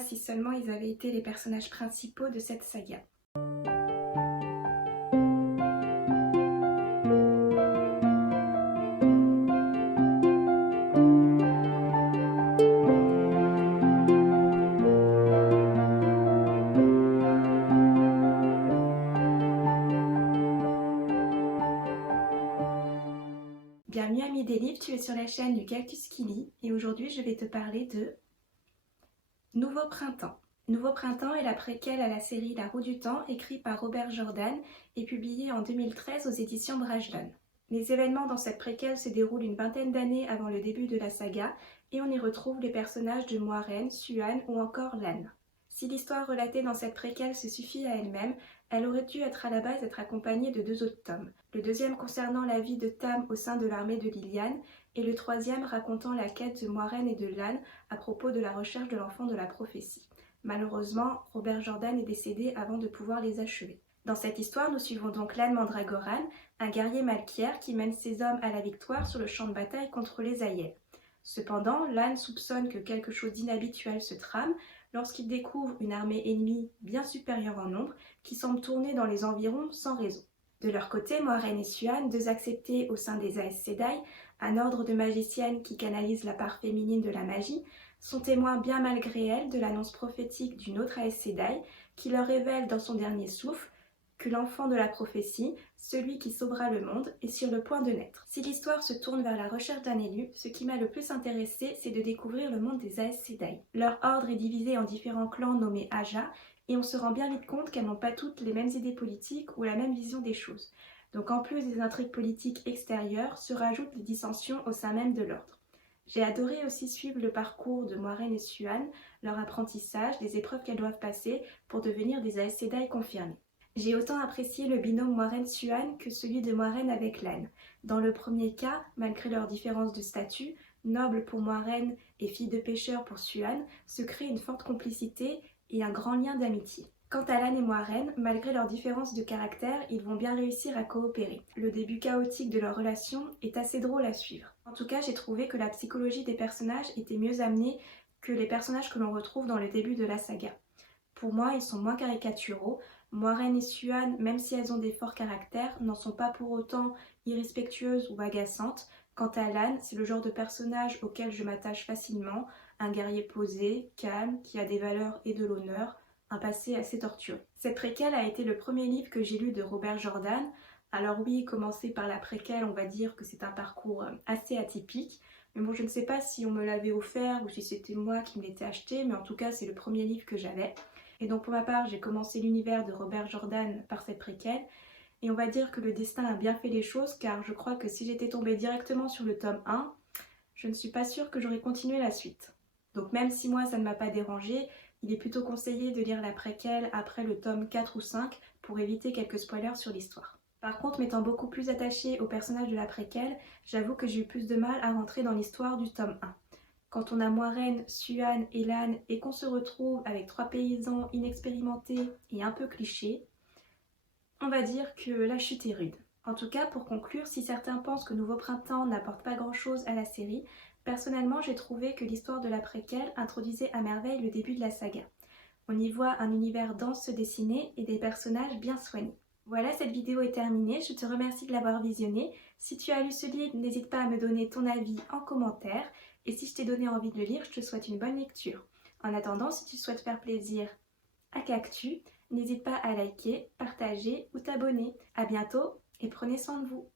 si seulement ils avaient été les personnages principaux de cette saga. Bienvenue ami des livres, tu es sur la chaîne du Cactus qui lit et aujourd'hui je vais te parler de Nouveau Printemps. Nouveau Printemps est la préquelle à la série La Roue du Temps, écrite par Robert Jordan et publiée en 2013 aux éditions Brajlon. Les événements dans cette préquelle se déroulent une vingtaine d'années avant le début de la saga et on y retrouve les personnages de Moiraine, Siuan ou encore Lan. Si l'histoire relatée dans cette préquelle se suffit à elle-même, elle aurait dû être à la base accompagnée de 2 autres tomes. Le deuxième concernant la vie de Tam au sein de l'armée de Liliane et le troisième racontant la quête de Moiraine et de Lan à propos de la recherche de l'enfant de la prophétie. Malheureusement, Robert Jordan est décédé avant de pouvoir les achever. Dans cette histoire, nous suivons donc Lan Mandragoran, un guerrier malkier qui mène ses hommes à la victoire sur le champ de bataille contre les Aiel. Cependant, Lan soupçonne que quelque chose d'inhabituel se trame lorsqu'il découvre une armée ennemie bien supérieure en nombre qui semble tourner dans les environs sans raison. De leur côté, Moiraine et Siuan, deux acceptés au sein des Aes Sedai, un ordre de magiciennes qui canalise la part féminine de la magie, sont témoins bien malgré elles de l'annonce prophétique d'une autre Aes Sedai qui leur révèle dans son dernier souffle que l'enfant de la prophétie, celui qui sauvera le monde, est sur le point de naître. Si l'histoire se tourne vers la recherche d'un élu, ce qui m'a le plus intéressé, c'est de découvrir le monde des Aes Sedai. Leur ordre est divisé en différents clans nommés Aja, et on se rend bien vite compte qu'elles n'ont pas toutes les mêmes idées politiques ou la même vision des choses. Donc en plus des intrigues politiques extérieures, se rajoutent les dissensions au sein même de l'ordre. J'ai adoré aussi suivre le parcours de Moiraine et Siuan, leur apprentissage, les épreuves qu'elles doivent passer pour devenir des Aes Sedai confirmés. J'ai autant apprécié le binôme Moiraine-Siuan que celui de Moiraine avec Lan. Dans le premier cas, malgré leurs différences de statut, noble pour Moiraine et fille de pêcheur pour Siuan, se crée une forte complicité et un grand lien d'amitié. Quant à Lan et Moiraine, malgré leurs différences de caractère, ils vont bien réussir à coopérer. Le début chaotique de leur relation est assez drôle à suivre. En tout cas, j'ai trouvé que la psychologie des personnages était mieux amenée que les personnages que l'on retrouve dans le début de la saga. Pour moi, ils sont moins caricaturaux. Moiraine et Siuan, même si elles ont des forts caractères, n'en sont pas pour autant irrespectueuses ou agaçantes. Quant à Lan, c'est le genre de personnage auquel je m'attache facilement, un guerrier posé, calme, qui a des valeurs et de l'honneur, un passé assez tortueux. Cette préquelle a été le premier livre que j'ai lu de Robert Jordan. Alors oui, commencer par la préquelle, on va dire que c'est un parcours assez atypique. Mais bon, je ne sais pas si on me l'avait offert ou si c'était moi qui me l'étais acheté, mais en tout cas, c'est le premier livre que j'avais. Et donc pour ma part, j'ai commencé l'univers de Robert Jordan par cette préquelle. Et on va dire que le destin a bien fait les choses, car je crois que si j'étais tombée directement sur le tome 1, je ne suis pas sûre que j'aurais continué la suite. Donc même si moi ça ne m'a pas dérangée, il est plutôt conseillé de lire la préquelle après le tome 4 ou 5 pour éviter quelques spoilers sur l'histoire. Par contre, m'étant beaucoup plus attachée au personnage de la préquelle, j'avoue que j'ai eu plus de mal à rentrer dans l'histoire du tome 1. Quand on a Moiraine, Siuan et Lan et qu'on se retrouve avec 3 paysans inexpérimentés et un peu clichés, on va dire que la chute est rude. En tout cas, pour conclure, si certains pensent que Nouveau Printemps n'apporte pas grand-chose à la série, personnellement j'ai trouvé que l'histoire de la préquelle introduisait à merveille le début de la saga. On y voit un univers dense se dessiner et des personnages bien soignés. Voilà, cette vidéo est terminée, je te remercie de l'avoir visionnée. Si tu as lu ce livre, n'hésite pas à me donner ton avis en commentaire. Et si je t'ai donné envie de le lire, je te souhaite une bonne lecture. En attendant, si tu souhaites faire plaisir à Cactus, n'hésite pas à liker, partager ou t'abonner. A bientôt et prenez soin de vous.